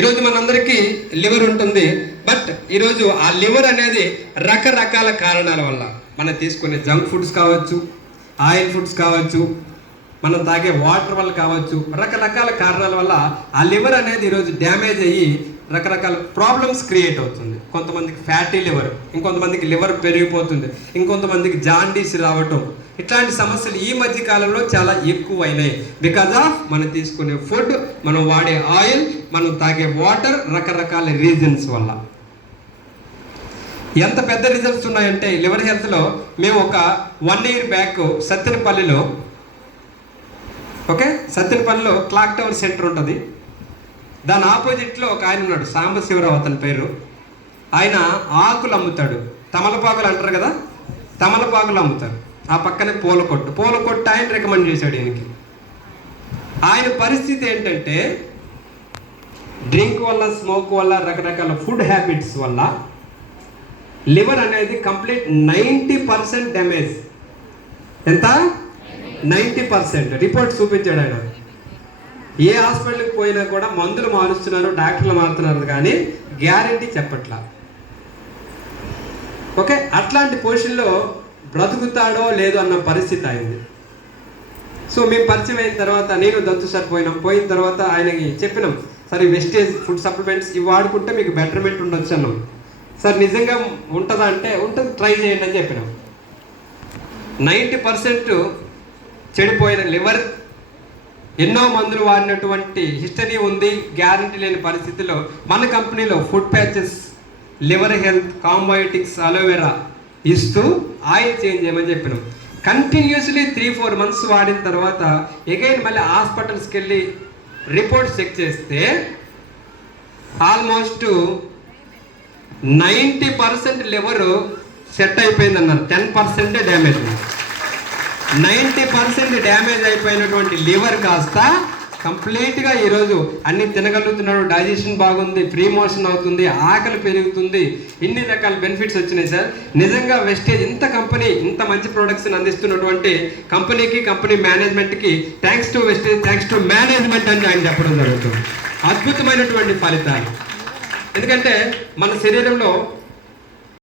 ఈరోజు మనందరికీ లివర్ ఉంటుంది. బట్ ఈరోజు ఆ లివర్ అనేది రకరకాల కారణాల వల్ల మనం తీసుకునే జంక్ ఫుడ్స్ కావచ్చు, ఆయిల్ ఫుడ్స్ కావచ్చు, మనం తాగే వాటర్ వల్ల కావచ్చు, రకరకాల కారణాల వల్ల ఆ లివర్ అనేది ఈరోజు డ్యామేజ్ అయ్యి రకరకాల ప్రాబ్లమ్స్ క్రియేట్ అవుతుంది. కొంతమందికి ఫ్యాటీ లివర్, ఇంకొంతమందికి లివర్ పెరిగిపోతుంది, ఇంకొంతమందికి జాండీస్ రావటం, ఇట్లాంటి సమస్యలు ఈ మధ్య కాలంలో చాలా ఎక్కువైనాయి. బికాజ్ ఆఫ్ మనం తీసుకునే ఫుడ్, మనం వాడే ఆయిల్, మనం తాగే వాటర్, రకరకాల రీజన్స్ వల్ల. ఎంత పెద్ద రిజల్ట్స్ ఉన్నాయంటే లివర్ హెల్త్లో మేము ఒక 1 year బ్యాక్ సత్తెనపల్లిలో సత్తెనపల్లిలో క్లాక్ టవర్ సెంటర్ ఉంటుంది. దాని ఆపోజిట్లో ఒక ఆయన ఉన్నాడు, సాంబశివరావు అతని పేరు. ఆయన ఆకులు అమ్ముతాడు, తమలపాకులు అంటారు కదా, తమలపాకులు అమ్ముతారు. ఆ పక్కనే పూల కొట్టు ఆయన రికమెండ్ చేశాడు ఈయనకి. ఆయన పరిస్థితి ఏంటంటే డ్రింక్ వల్ల, స్మోక్ వల్ల, రకరకాల ఫుడ్ హ్యాబిట్స్ వల్ల లివర్ అనేది కంప్లీట్ 90% డ్యామేజ్. ఎంత? 90%. రిపోర్ట్ చూపించాడు ఆయన. ఏ హాస్పిటల్కి పోయినా కూడా మందులు మారుస్తున్నారు, డాక్టర్లు మారుతున్నారు, కానీ గ్యారంటీ చెప్పట్లా. అట్లాంటి పొజిషన్లో బ్రతుకుతాడో లేదో అన్న పరిస్థితి అయింది. సో మేము పరిచయం అయిన తర్వాత నేను దత్తు సార్ పోయిన తర్వాత ఆయనకి చెప్పినాం, సార్ ఈ వెస్టేజ్ ఫుడ్ సప్లిమెంట్స్ ఇవి వాడుకుంటే మీకు బెటర్మెంట్ ఉండొచ్చు అన్నాం. సార్ నిజంగా ఉంటుందా అంటే ఉంటుంది, ట్రై చేయండి అని చెప్పినాం. 90% చెడిపోయిన లివర్, ఎన్నో మందులు వాడినటువంటి హిస్టరీ ఉంది, గ్యారంటీ లేని పరిస్థితిలో మన కంపెనీలో ఫుడ్ ప్యాచెస్, లివర్ హెల్త్, కాంబయోటిక్స్, అలోవెరా ఇస్తూ ఆయిల్ చేంజ్ చేయమని చెప్పినాం. కంటిన్యూస్లీ 3-4 months వాడిన తర్వాత ఎగైన్ మళ్ళీ హాస్పిటల్స్కి వెళ్ళి రిపోర్ట్స్ చెక్ చేస్తే ఆల్మోస్ట్ 90% లివరు సెట్ అయిపోయింది అన్నారు. 10% డ్యామేజ్. 90% డ్యామేజ్ అయిపోయినటువంటి లివర్ కాస్త కంప్లీట్గా ఈరోజు అన్ని తినగలుగుతున్నాడు, డైజెషన్ బాగుంది, ఫ్రీ మోషన్ అవుతుంది, ఆకలి పెరుగుతుంది, ఇన్ని రకాల బెనిఫిట్స్ వచ్చినాయి సార్. నిజంగా వెస్టేజ్ ఇంత కంపెనీ ఇంత మంచి ప్రొడక్ట్స్ని అందిస్తున్నటువంటి కంపెనీకి, కంపెనీ మేనేజ్మెంట్కి thanks to Vestige, thanks to management అని ఆయన చెప్పడం జరుగుతుంది. అద్భుతమైనటువంటి ఫలితాలు. ఎందుకంటే మన శరీరంలో